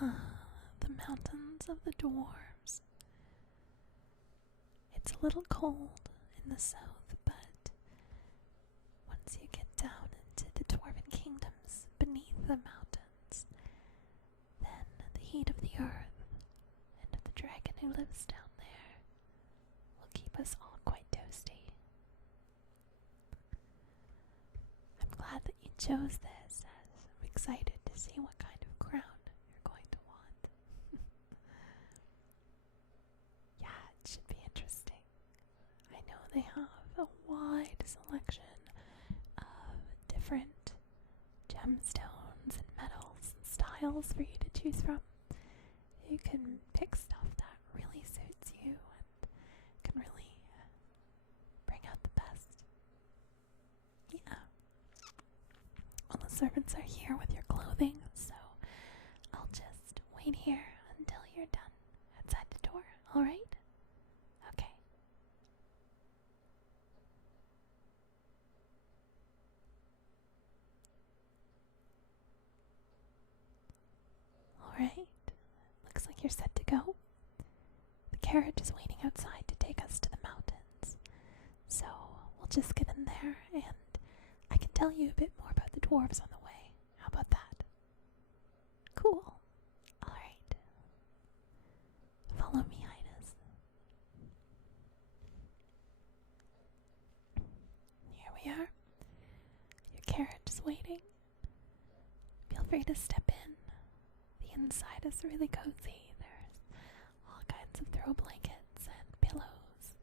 The mountains of the dwarves. It's a little cold in the south, but once you get down into the dwarven kingdoms beneath the mountains, then the heat of the earth and of the dragon who lives down there will keep us all quite toasty. I'm glad that you chose this, as I'm excited to see what kind of crown you're going to want. Yeah, it should be interesting. I know they have a wide selection of different gemstones and metals and styles for you to choose from. You can pick stuff that really suits you and can really bring out the best. Yeah. Well, the servants are here with your clothing, so I'll just wait here until you're done outside the door, alright? Okay. Alright. Looks like you're set to go. The carriage is waiting outside to take us to the mountains. So we'll just get in there and I can tell you a bit more about the dwarves on the way. How about that? Cool. Alright. Follow me, Highness. Here we are. Your carriage is waiting. Feel free to step in. The inside is really cozy. There's all kinds of throw blankets and pillows.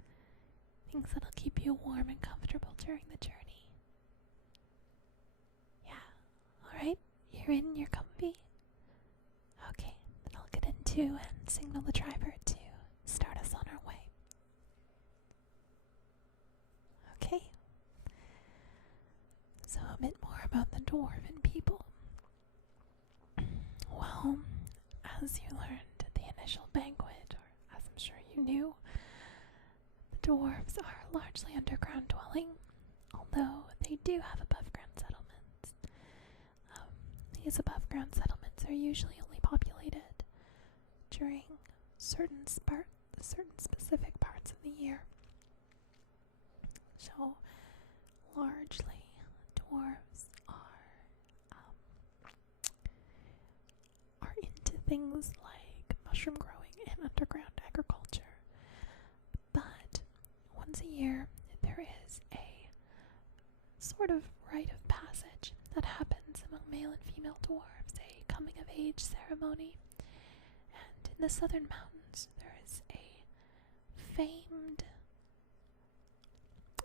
Things that'll keep you warm and comfortable during the journey. Yeah. Alright, you're in, you're comfy. Okay, then I'll get in too and signal the driver to start us on our way. Okay. So a bit more about the dwarven people. Well, as you learned at the initial banquet, or as I'm sure you knew, the dwarves are largely underground dwelling, although they do have above-ground settlements. These above-ground settlements are usually only populated during certain specific parts of the year. So, largely, dwarves are into things like mushroom growing and underground agriculture. But once a year, there is a sort of rite of passage that happens among male and female dwarves, a coming-of-age ceremony. And in the southern mountains, there is a famed,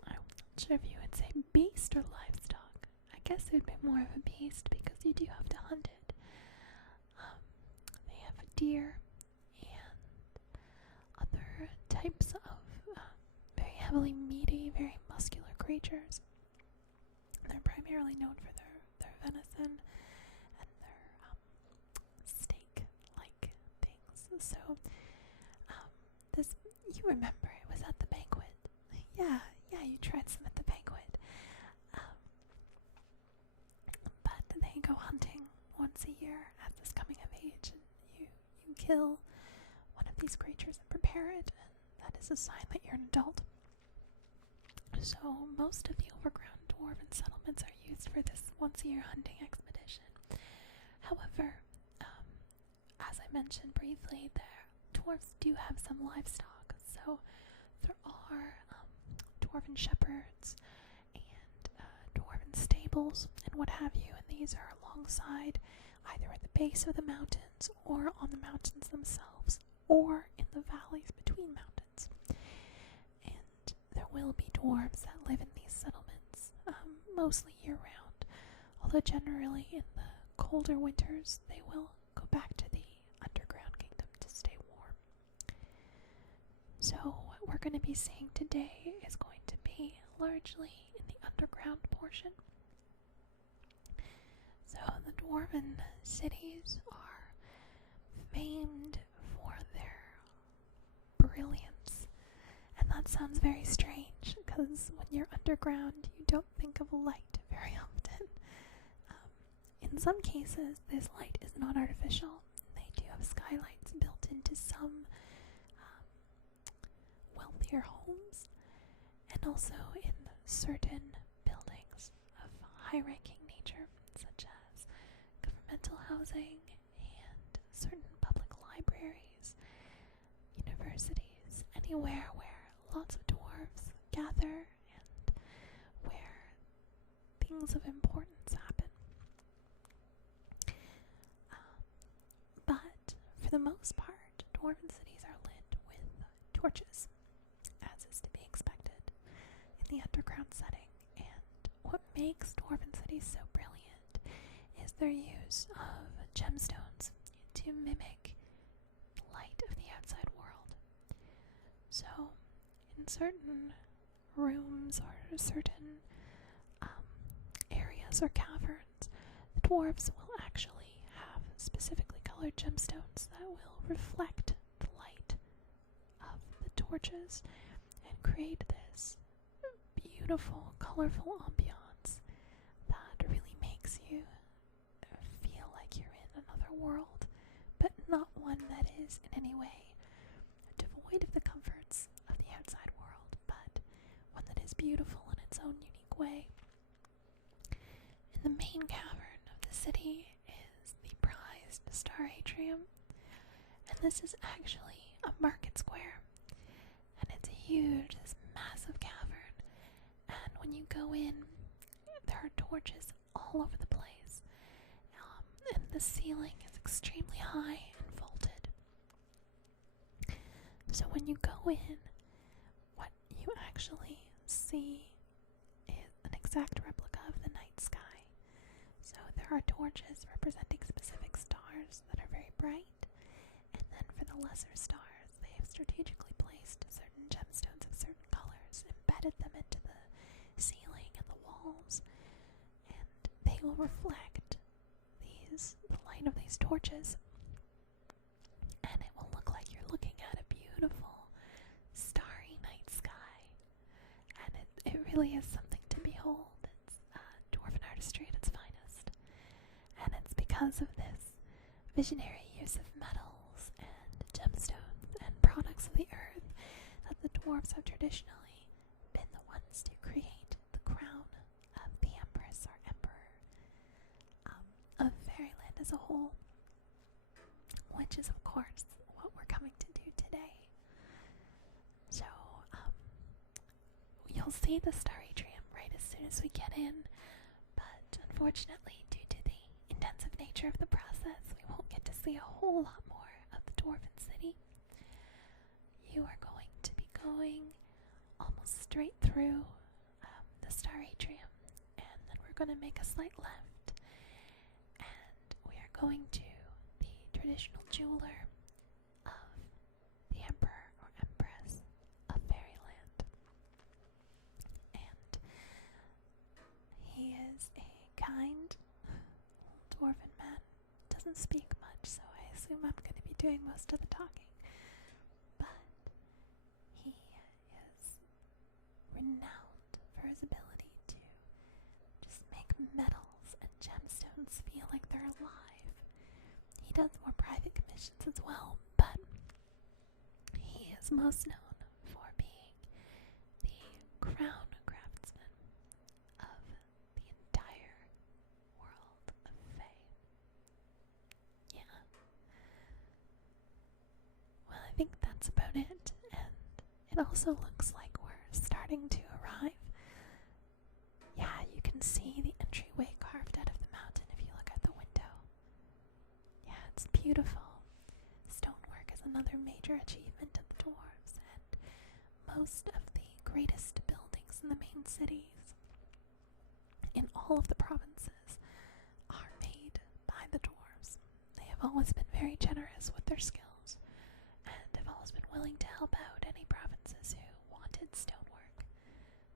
I'm not sure if you would say beast or livestock. I guess it would be more of a beast because you do have to hunt it. They have a deer and other types of very heavily meaty, very muscular creatures. They're primarily known for their venison and their steak-like things. So, you remember it was at the banquet. Yeah, you tried some at the banquet. But they go hunting once a year at this coming of age, and you kill one of these creatures and prepare it, and that is a sign that you're an adult. So most of the overground dwarven settlements are used for this once-a-year hunting expedition. However, as I mentioned briefly, dwarves do have some livestock, so there are dwarven shepherds and dwarven stables and what have you, and these are alongside either at the base of the mountains or on the mountains themselves or in the valleys between mountains. And there will be dwarves that live in these settlements mostly year-round, although generally in the colder winters they will go back to the underground kingdom to stay warm. So what we're going to be seeing today is going to be largely in the underground portion. So the dwarven cities are famed for their brilliance. And that sounds very strange, because when you're underground, you don't think of light very often. In some cases, this light is not artificial. They do of skylights built into some wealthier homes, and also in certain buildings of high-ranking nature, such as governmental housing and certain public libraries, universities, anywhere where lots of dwarves gather and where things of importance happen. But for the most part, dwarven cities are lit with torches, as is to be expected in the underground setting. And what makes dwarven cities so brilliant is their use of gemstones to mimic the light of the outside world. So, in certain rooms or certain areas or caverns, the dwarves will actually have specifically colored gemstones that will reflect the light of the torches and create this beautiful, colorful ambiance that really makes you feel like you're in another world, but not one that is in any way devoid of the comforts of the outside world, but one that is beautiful in its own unique way. In the main cavern of the city is the prized Star Atrium, and this is actually a market square, and it's huge, this massive cavern, and when you go in, there are torches all over the place, and the ceiling is extremely high and vaulted. So when you go in, what you actually see is an exact replica of the night sky. So there are torches representing specific stars that are very bright, and then for the lesser stars, they have strategically placed certain gemstones of certain colors, embedded them into the ceiling and the walls, and they will reflect the light of these torches, and it will look like you're looking at a beautiful starry night sky, and it really is something to behold. It's dwarven artistry at its finest, and it's because of this visionary use of metals and gemstones and products of the earth that the dwarves have traditionally been the ones to create the crown of the empress or emperor of Faerieland as a whole, which is of course what we're coming to do today. So you'll see the Star Atrium right as soon as we get in, but unfortunately, due to the intensive nature of the process, we won't get to see a whole lot more of the dwarven city. You are going to be going almost straight through the Star Atrium, and then we're going to make a slight left, and we are going to the traditional jeweler of the emperor or empress of Faerieland. And he is a kind dwarven man. Doesn't speak much, so I assume I'm going to be doing most of the talking. But he is renowned for his ability to just make metals and gemstones feel like they're alive. He does more private commissions as well, but he is most known for being the crown craftsman of the entire world of Fae. Yeah. Well, I think that's about it, and it also looks like we're starting to arrive. Yeah, you can see the entryway carved out of the mountain if you look out the window. Yeah, it's beautiful. Stonework is another major achievement of the dwarves, and most of the greatest buildings in the main cities in all of the provinces are made by the dwarves. They have always been very generous with their skills, and have always been willing to help out any provinces who wanted stonework.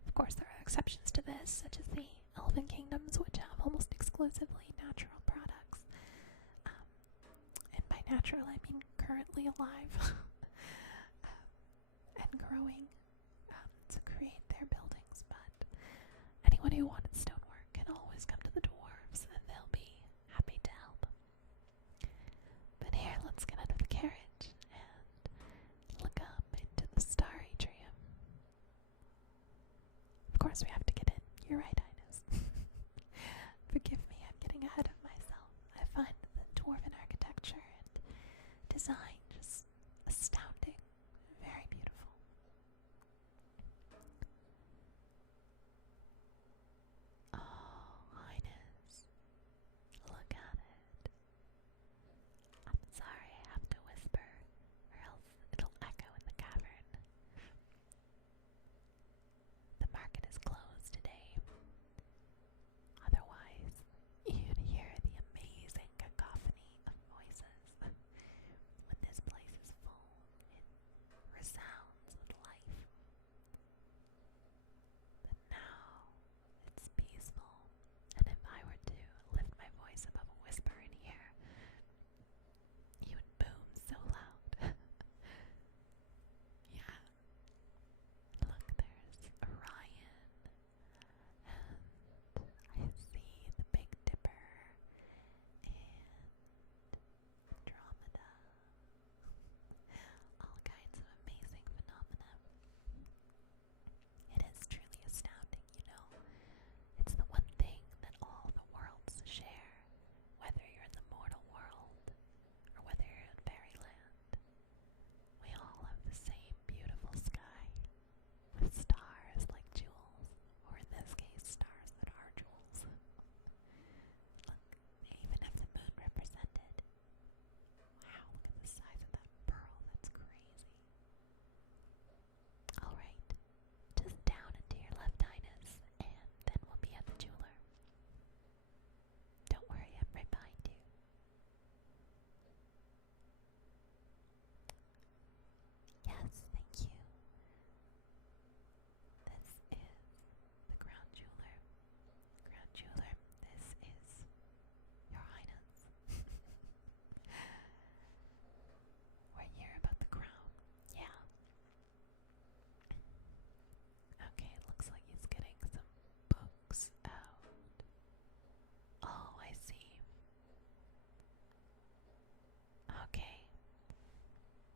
Of course, there are exceptions to this, such as the elven kingdoms, which have almost exclusively natural products. And by natural, I mean currently alive and growing to create their buildings. But anyone who wanted stonework can always come to the dwarves, and they'll be happy to help. But here, let's get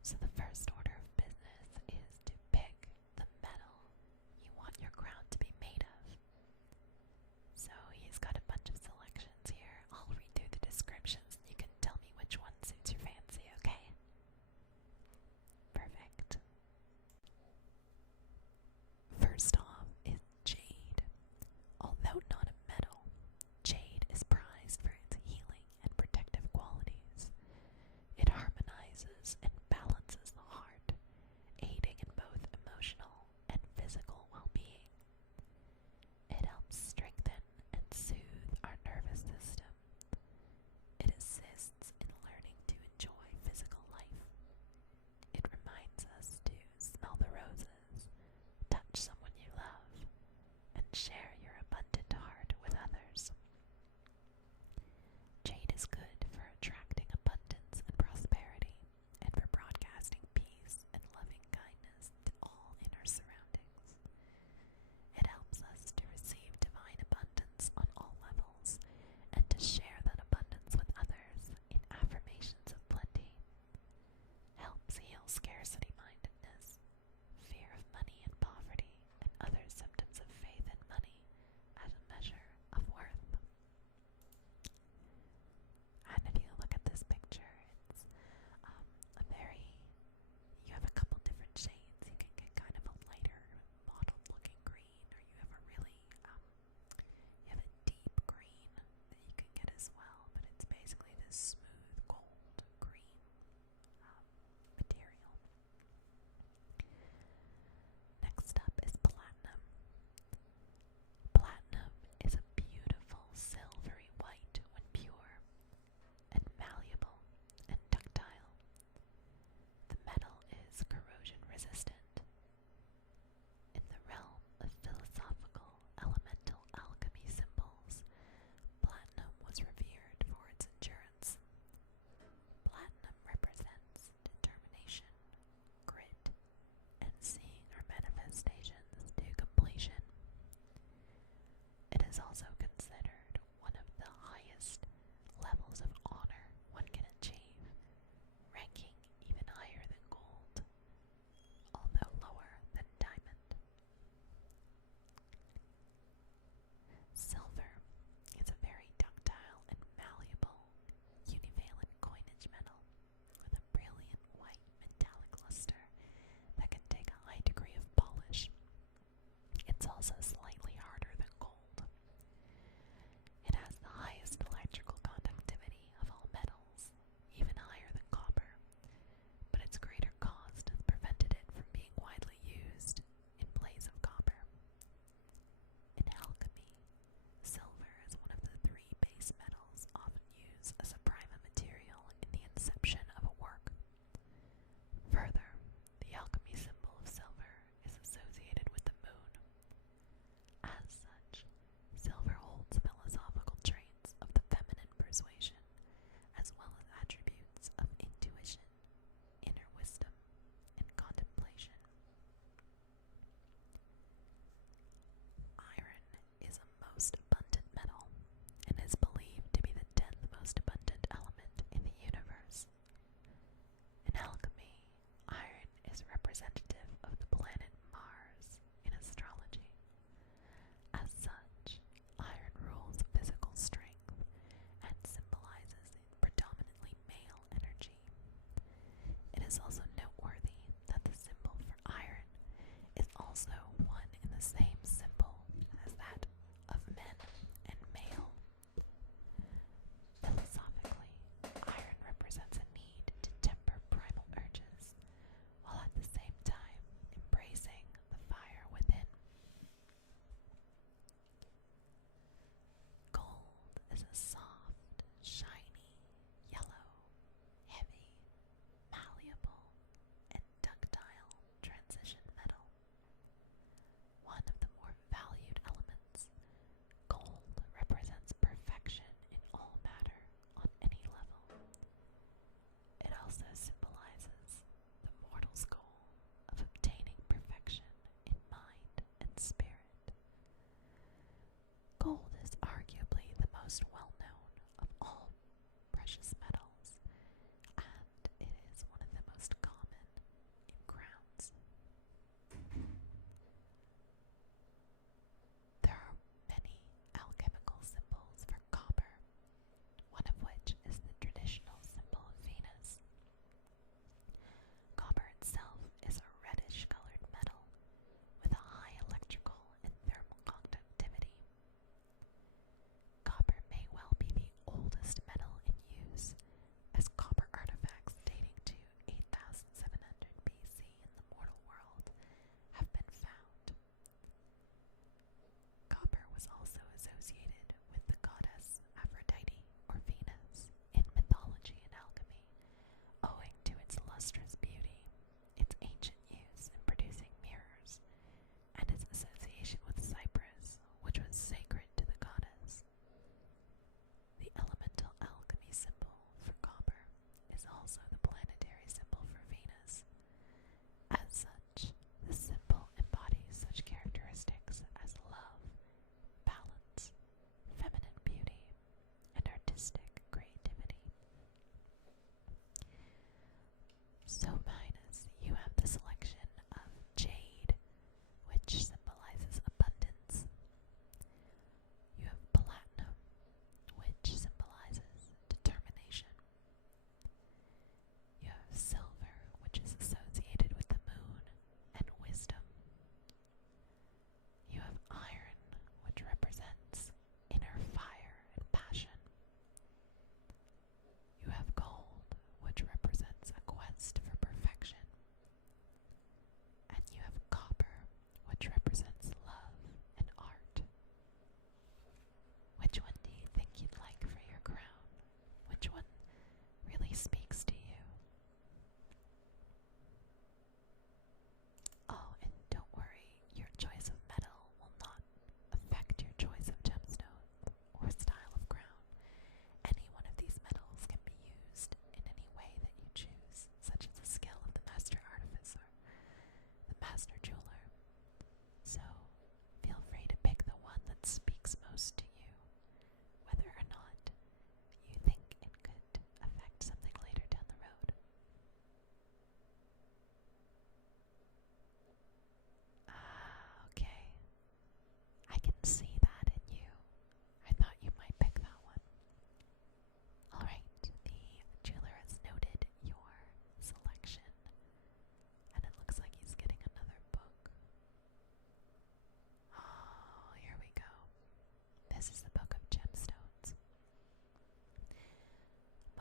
So the first order of business is to pick the metal you want your crown to be made of. So he's got a bunch of selections here. I'll read through the descriptions. You can tell me which one suits your fancy, okay? Perfect. First off is jade. Although not a metal, jade is prized for its healing and protective qualities. It harmonizes and balances the heart, aiding in both emotional and physical well-being. It helps strengthen and soothe our nervous system. It assists in learning to enjoy physical life. It reminds us to smell the roses, touch someone you love, and share your abundant heart with others. Jade is good for attracting abundance and prosperity, and for broadcasting peace and loving kindness to all in our surroundings. It helps us to receive divine abundance on all levels, and to share that abundance with others in affirmations of plenty. Helps heal scarcity-mindedness, fear of money and poverty, and other symptoms of faith in money as a measure of worth. And if you look at this picture, it's you have a couple different shades. You can get kind of a lighter, mottled looking green, or you have a really, you have a deep green that you can get as well, but it's basically this smooth gold green material. Next up is platinum. Platinum is a beautiful silvery white when pure, and malleable and ductile. The metal is corrosion resistant. In the realm of philosophical elemental alchemy symbols, platinum was revered for its endurance. Platinum represents determination, grit, and seeing our manifestations to completion. It is also considered one of the highest levels of honor one can achieve, ranking even higher than gold, although lower than diamond. Silver is a very ductile and malleable, univalent coinage metal with a brilliant white metallic luster that can take a high degree of polish. It's also slightly harder than gold. It has the highest electrical conductivity of all metals, even higher than copper, but its greater cost has prevented it from being widely used in place of copper. In alchemy, silver is one of the 3 base metals often used as a prima material in the inception of a work. Further, the alchemy symbol of silver is associated with the moon. As such, silver holds philosophical traits of the feminine persuasion, as well as attributes of intuition, inner wisdom, and contemplation. Iron is a most abundant metal, and is believed to be the 10th most abundant element in the universe. In alchemy, iron is representative of the planet Mars in astrology. As such, iron rules physical strength and symbolizes predominantly male energy. It is also noteworthy that the symbol for iron is also one in the same symbol as that of men and male. Philosophically, iron represents a need to temper primal urges, while at the same time embracing the fire within. Gold is a soft, shiny, yellow, heavy, malleable,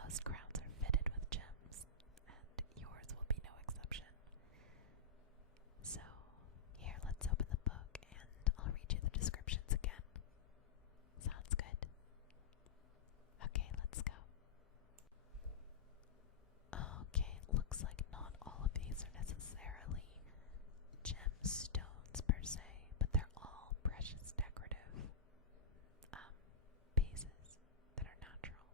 most crowns are fitted with gems, and yours will be no exception. So, here, let's open the book and I'll read you the descriptions again. Sounds good? Okay, let's go. Okay, looks like not all of these are necessarily gemstones per se, but they're all precious decorative pieces that are natural.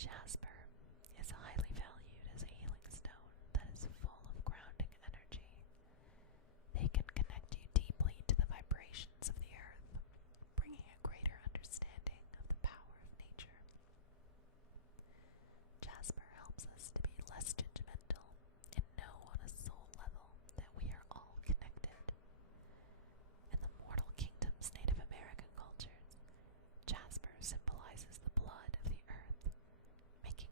Jasper is highly valued as a healing stone that is full of grounding energy. They can connect you deeply to the vibrations of the earth, bringing a greater understanding of the power of nature. Jasper helps us to be less judgmental and know on a soul level that we are all connected. In the Mortal Kingdom's Native American cultures, Jasper symbolizes the blood of the earth, making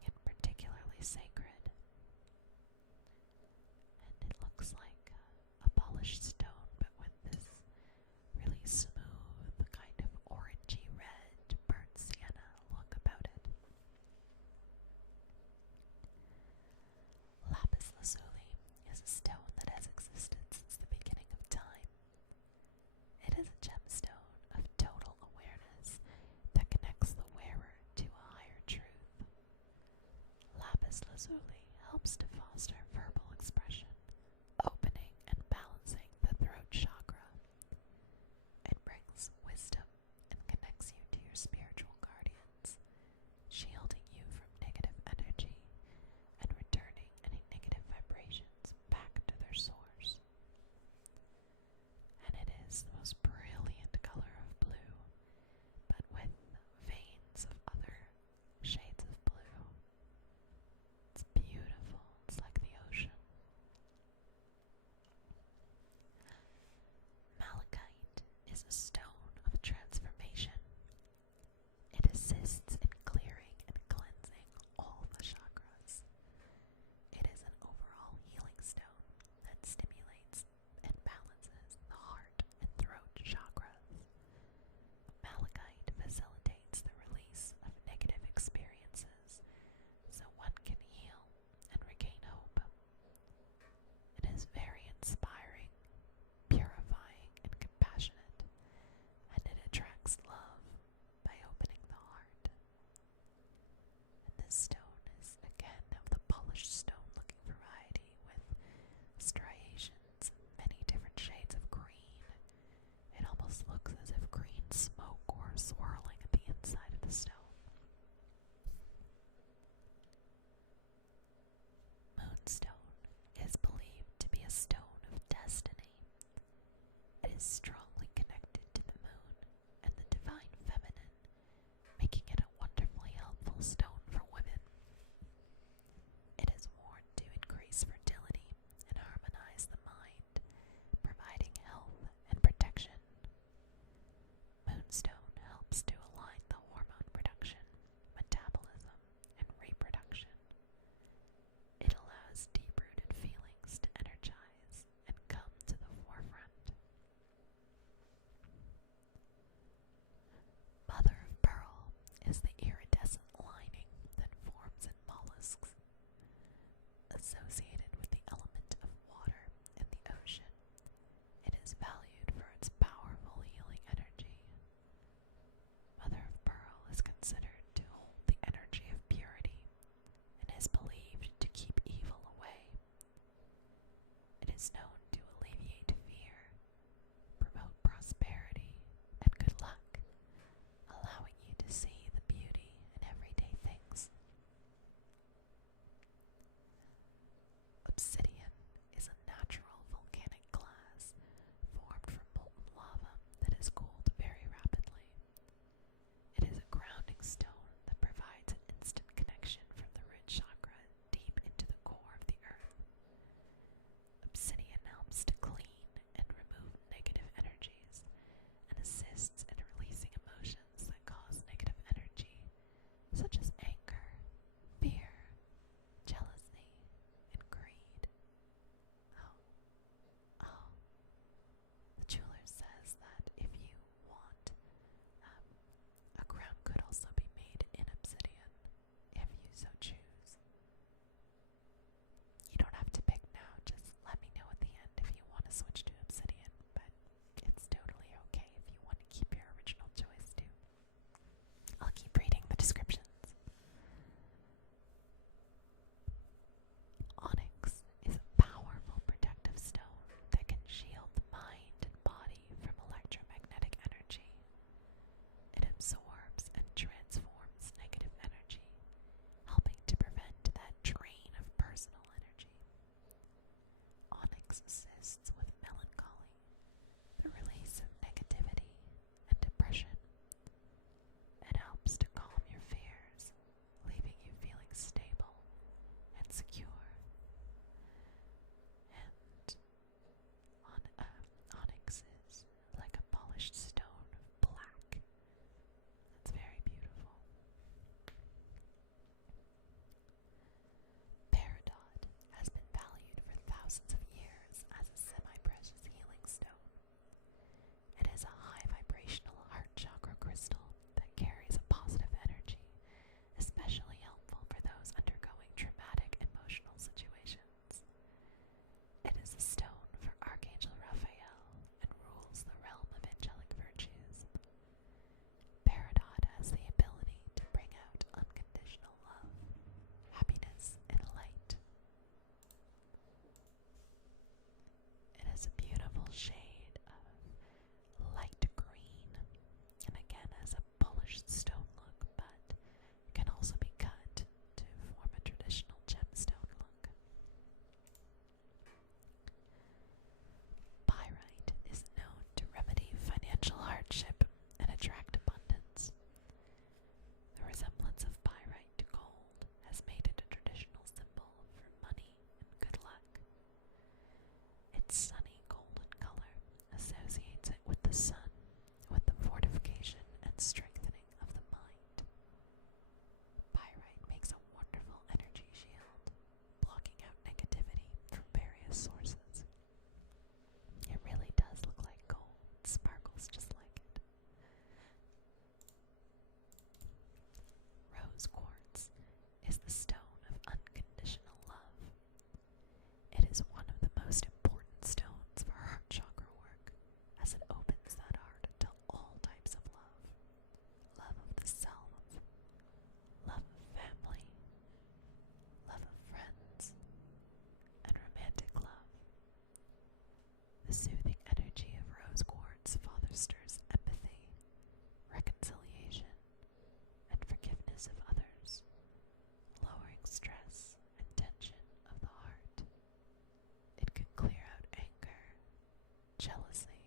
jealousy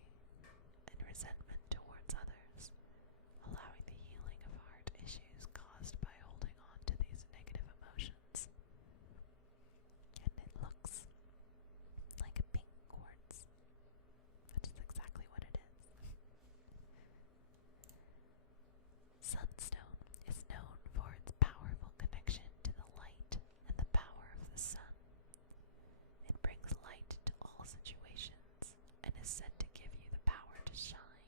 and resentment towards others, allowing the healing of heart issues caused by holding on to these negative emotions. And it looks like a pink quartz, which is exactly what it is. Sunstone is known for its powerful connection to the light and the power of the sun. It brings light to all situations and is said to give you the power to shine,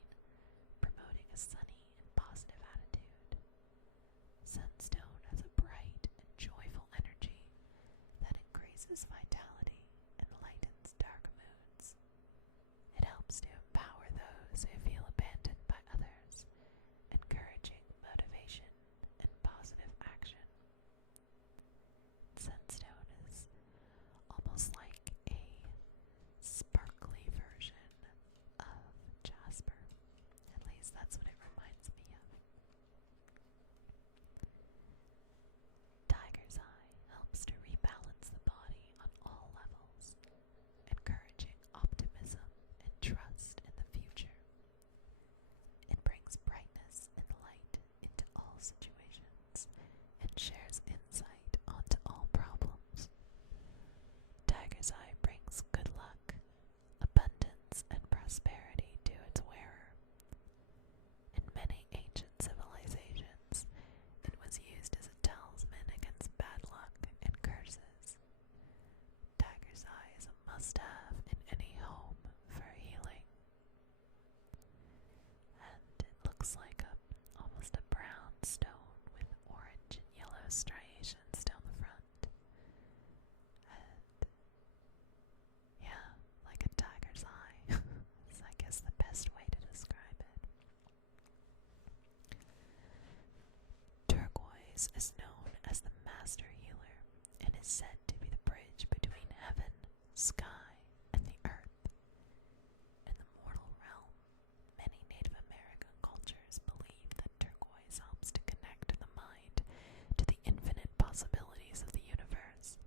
promoting a sunny and positive attitude. Sunstone has a bright and joyful energy that increases vitality and lightens dark moods. It helps to empower those who feel abandoned by others, encouraging motivation and positive action. Sunstone is almost like a sparkly version of jasper. At least that's what it reminds me of. Tiger's Eye helps to rebalance the body on all levels, encouraging optimism and trust in the future. It brings brightness and light into all situations and shares insight onto all problems. Tiger's Eye brings good luck, abundance, and prosperity to its wearer. In many ancient civilizations, it was used as a talisman against bad luck and curses. Tiger's Eye is a must-have in any home for healing. And it looks like almost a brown stone with orange and yellow striations down the front. And yeah, like a tiger's eye is I guess the best way to describe it. Turquoise is known as the master healer and is said to be the bridge between heaven, sky, and the earth. In the mortal realm, many Native American cultures believe that turquoise helps to connect the mind to the infinite possibilities of the universe,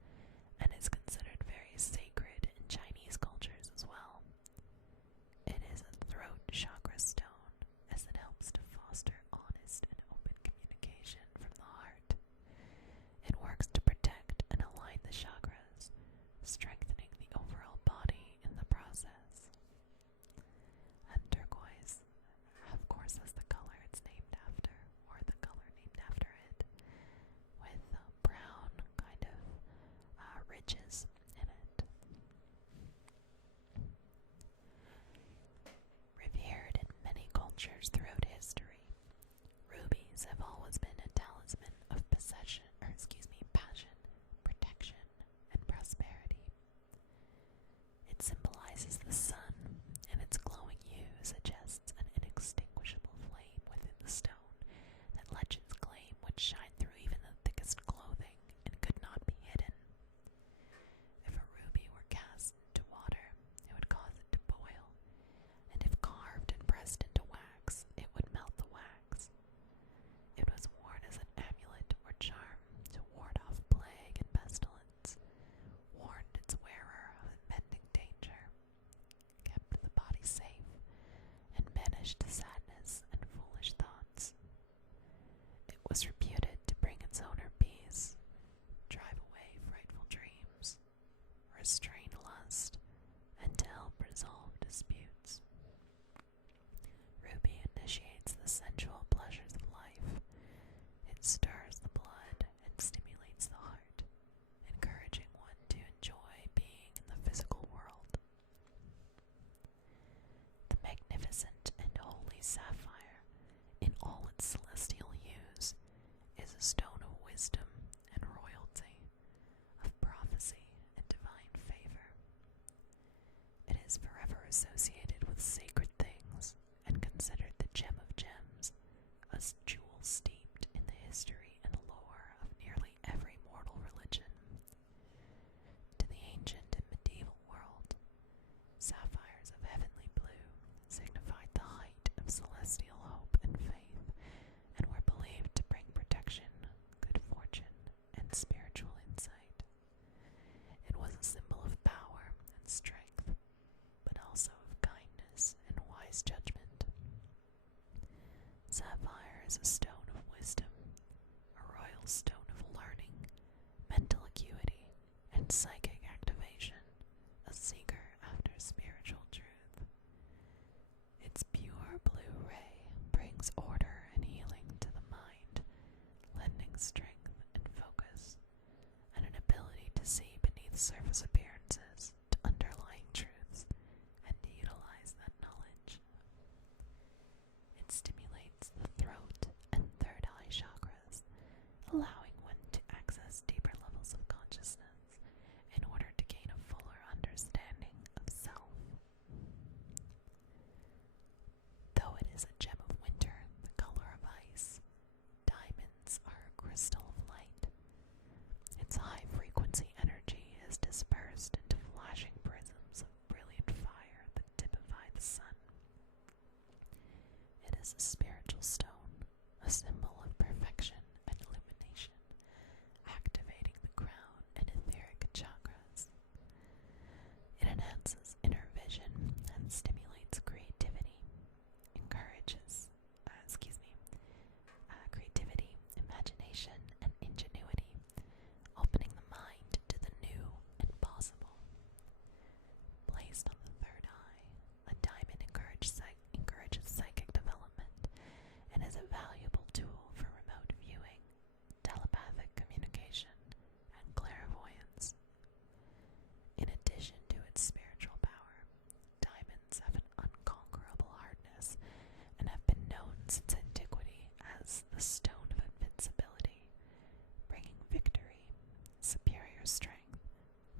and is considered very sacred in Chinese cultures as well. It is a throat chakra stone, as it helps to foster honest and open communication from the heart. It works to protect and align the chakras, strengthening the overall body in the process. And turquoise, of course, is the color it's named after, or the color named after it, with brown kind of ridges in it. Revered in many cultures throughout history, rubies have always been a talisman of passion, protection, and prosperity. It symbolizes the sun, and its glowing hue suggests an inextinguishable flame within the stone that legends claim would shine through even the thickest clothing and could not be hidden. If a ruby were cast into water, it would cause it to boil, and if carved and pressed into wax, it would melt the wax. It was worn as an amulet or charm to ward off plague and pestilence, warned its wearer of impending danger, kept the body safe, and banished sadness and foolish thoughts. It was reputed to bring its owner peace, drive away frightful dreams, restrain lust, and to help resolve disputes. Ruby initiates the sensual pleasures of life. It stirs the blood and stimulates the heart, encouraging one to enjoy being in the physical world. The magnificent and holy sapphire, in all its celestial hues, is a stone of wisdom and royalty, of prophecy and divine favor. It is forever associated with sacred things and considered the gem of gems, a jewel steeped in the history and lore of nearly every mortal religion. To the ancient and medieval world, sapphires of heavenly blue signified the height of celestial hope and faith, and were believed to bring protection, good fortune, and spiritual insight. It was a symbol of power and strength, but also of kindness is a stone of wisdom, a royal stone of learning, mental acuity, and psychic activation, a seeker after spiritual truth. Its pure blue ray brings order and healing to the mind, lending strength and focus, and an ability to see beneath surface appearances to underlying truths and to utilize that knowledge. It stimulates the throat and third eye chakras, allowing one to access deeper levels of consciousness in order to gain a fuller understanding of self. Though it is a gem of winter, the color of ice, diamonds are a crystal of light. Its high-frequency energy is dispersed into flashing prisms of brilliant fire that typify the sun. It is a spiritual stone, a symbol of perfection and illumination, activating the crown and etheric chakras. It enhances inner vision and stimulates creativity, encourages, creativity, imagination, and ingenuity, opening the mind to the new and possible. Placed on the third eye, a diamond encourages psychic development and is a valuable tool for remote viewing, telepathic communication, and clairvoyance. In addition to its spiritual power, diamonds have an unconquerable hardness and have been known since antiquity as the stone of invincibility, bringing victory, superior strength,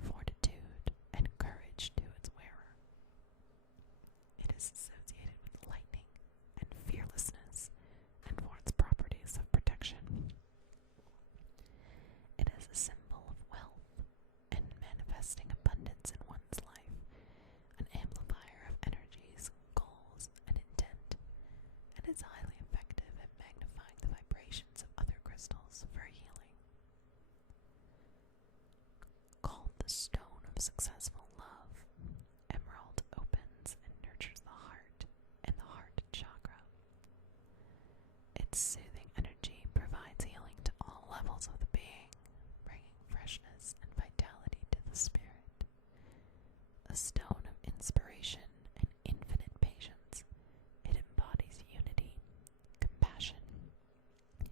fortitude, and courage to its wearer. It is associated with lightning and fearlessness and for its properties of protection. It is a symbol of wealth and manifesting abundance in one's life, an amplifier of energies, goals, and intent, and is highly effective at magnifying the vibrations of other crystals for healing. Called the stone of successful love, emerald opens and nurtures the heart and the heart chakra. Its soothing energy provides healing to all levels of the being, bringing freshness and vitality to the spirit. A stone of inspiration and infinite patience, it embodies unity, compassion,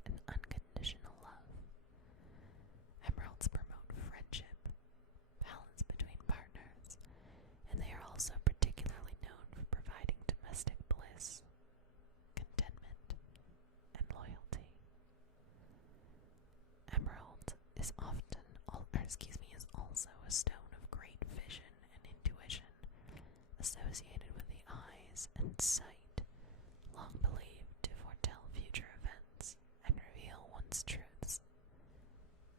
and unconditional love. Emeralds promote friendship, balance between partners, and they are also particularly known for providing domestic bliss, contentment, and loyalty. Emerald is also a stone of great vision and intuition, associated with the eyes and sight, long believed to foretell future events and reveal one's truths.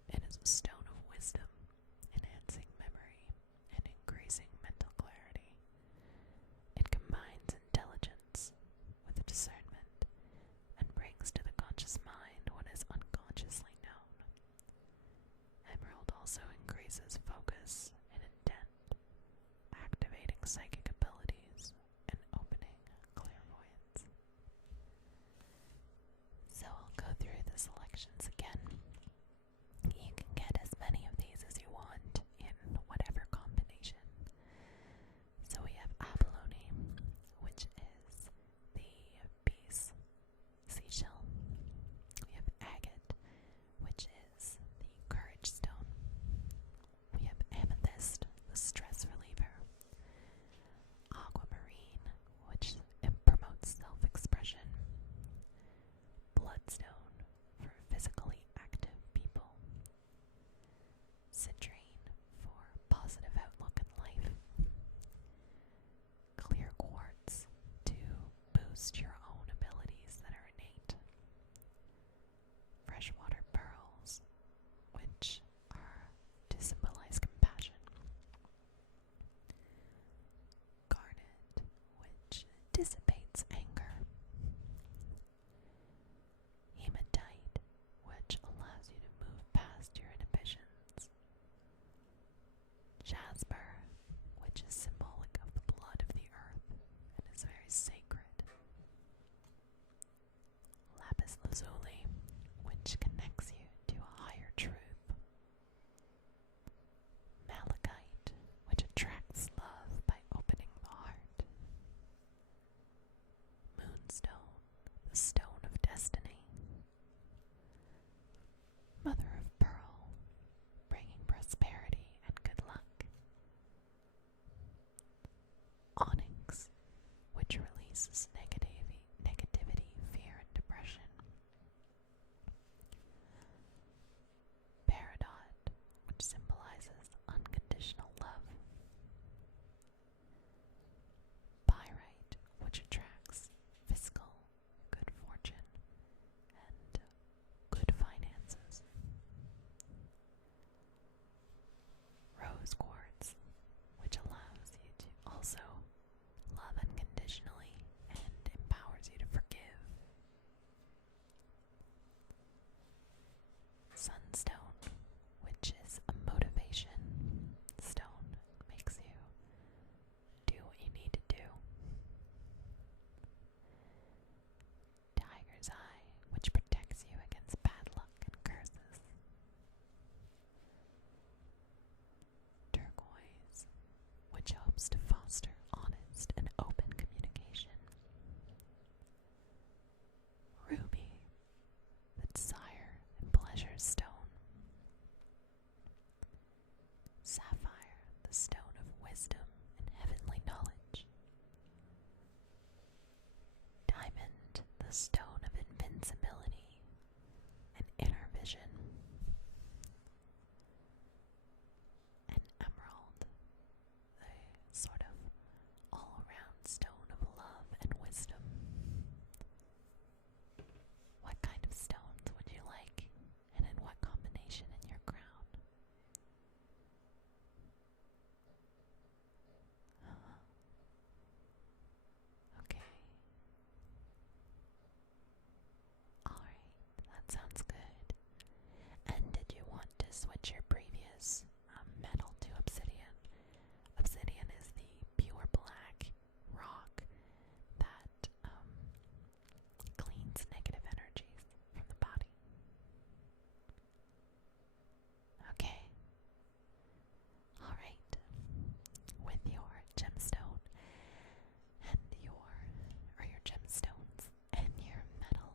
It is a stone of wisdom, enhancing memory and increasing mental clarity. It combines intelligence with discernment and brings to the conscious mind what is unconsciously known. Emerald also increases focus and intent, activating psychic abilities and opening clairvoyance. So I'll go through the selections again. You can get as many of these as you want in whatever combination. So we have abalone, which is the peace seashell. We have agate, which is the courage stone. We have amethyst, the stress reliever. Aquamarine, which promotes self-expression. Bloodstone, for physically active people. Citrine, for positive outlook in life. Clear quartz, to boost your own abilities that are innate. Freshwater pearls, which are to symbolize compassion. Garnet, which dissipates anger. Hematite, which allows you to move past your inhibitions. Jasper, which is symbolic of the blood of the earth and is very sacred. Lapis releases negativity, fear, and depression. Peridot, which symbolizes unconditional love. Pyrite, which attracts fiscal good fortune and good finances. Rose quartz, which allows you to also love unconditionally and empowers you to forgive. Sunstone, which is a motivation stone, makes you do what you need to do. Tiger's eye, which protects you against bad luck and curses. Turquoise, which hopes to foster honest and open communication. Ruby, the desire and pleasure stone. Sapphire, the stone of wisdom and heavenly knowledge. Diamond, the stone of invincibility and inner vision. And emerald, the sort of all-around stone of love and wisdom. What kind of stones would you like, and in what combination in your crown? Okay. Alright, that sounds good. And did you want to switch your previous metal to obsidian? Obsidian is the pure black rock that cleans negative energies from the body. Okay. Alright. With your gemstone and your gemstones and your metal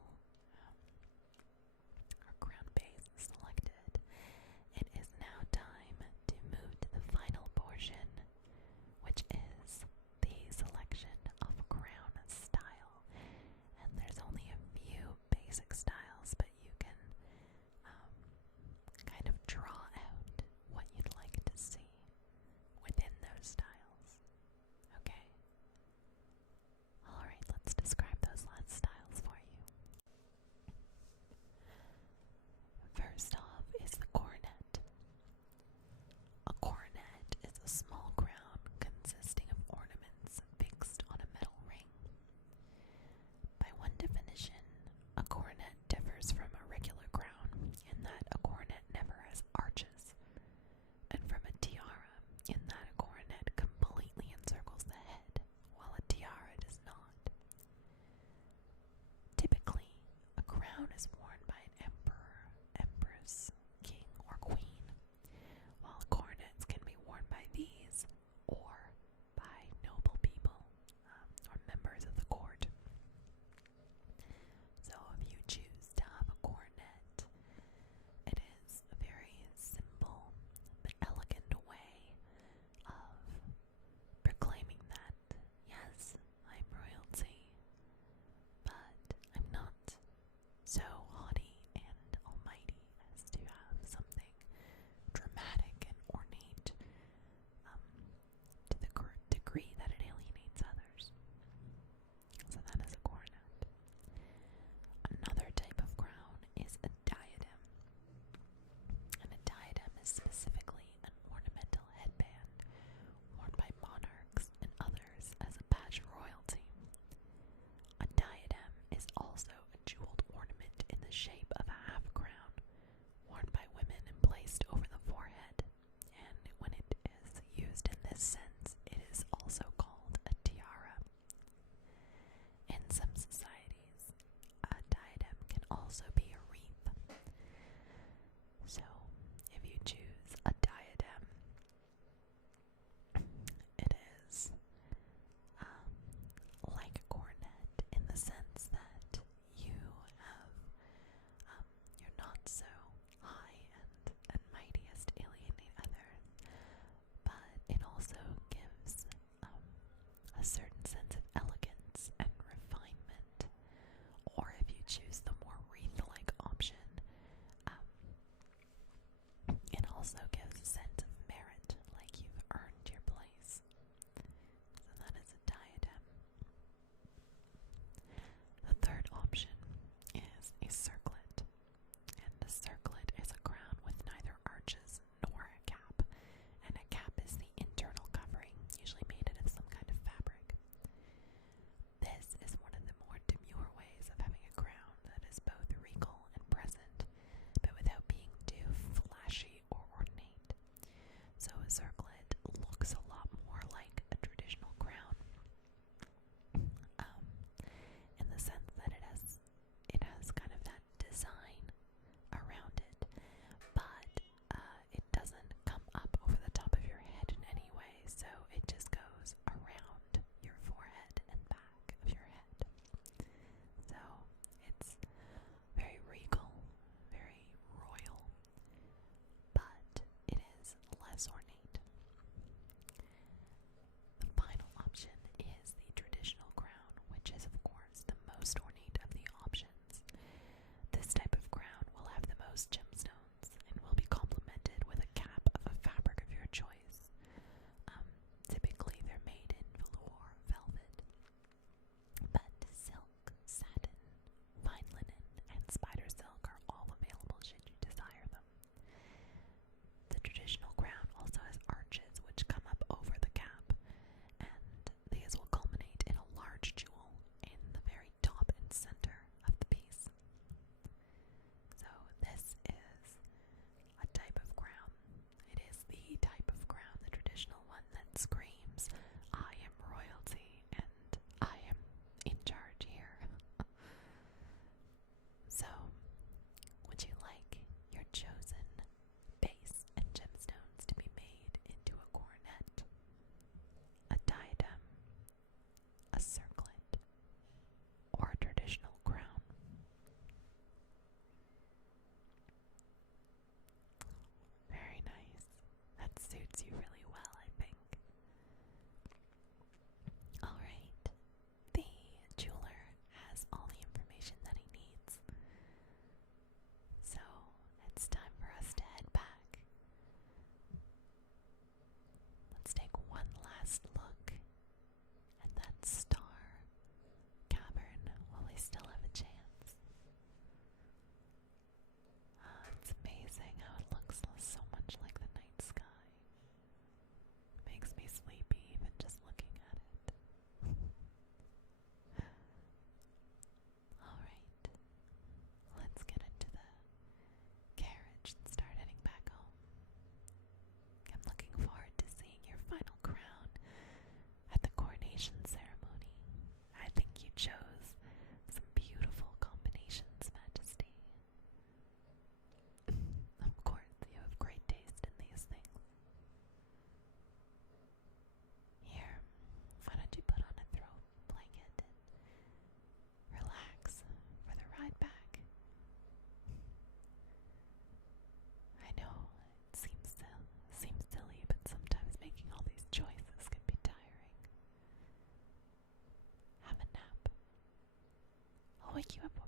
wake you up